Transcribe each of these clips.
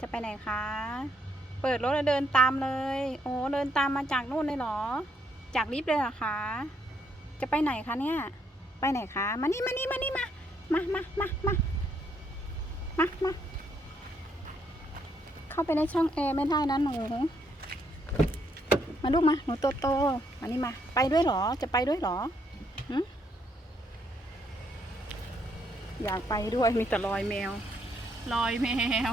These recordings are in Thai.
จะไปไหนคะ เปิดรถแล้วเดินตามเลย โอ้ เดินตามมาจากนู่นเลยเหรอ จากลิฟต์เลยเหรอคะ จะไปไหนคะเนี่ย ไปไหนคะ มานี่มานี่มานี่มา มามามามามามาเข้าไปในช่องแอร์ไม่ได้นะหนู มาลูกมา หนูโตโตมานี่มา ไปด้วยเหรอ จะไปด้วยเหรออยากไปด้วยมีแต่รอยแมว รอยแมว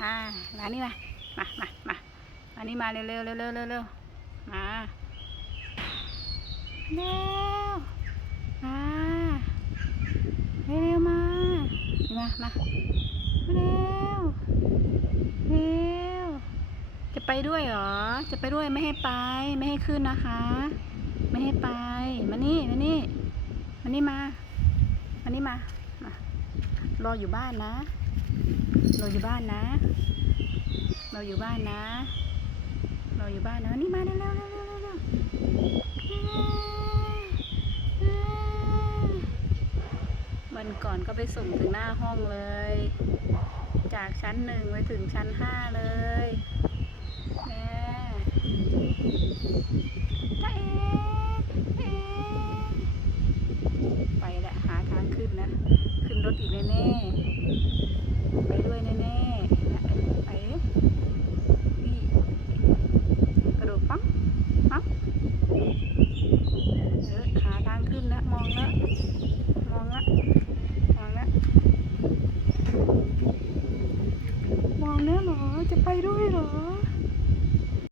อ่ามานี่มา มามามามานี่มาเร็วเร็วเร็วเร็วเร็วเร็วมาเร็วมาเร็วเร็วมานี่มามาเร็วเร็วจะไปด้วยเหรอ จะไปด้วยไม่ให้ไป ไม่ให้ขึ้นนะคะ ไม่ให้ไป มานี่มานี่มานี่มามานี่มามารออยู่บ้านนะรออยู่บ้านนะ เรออยู่บ้านนะ เรออยู่บ้านนะนี่มาเร็วเร็วเร็วเร็วเร็วเร็ววันก่อนก็ไปส่งถึงหน้าห้องเลย จากชั้นหนึ่งไปถึงชั้นห้าเลยแม่จ้าเอไปแหละหาทางขึ้นนะ ขึ้นรถอีกแน่ๆ ไปด้วยแน่ๆ ไปนี่กระโดดปั๊บปั๊บเออหาทางขึ้นแล้วมองแล้ว มองแล้วมองแล้ว มองแล้วเหรอ จะไปด้วยเหรอ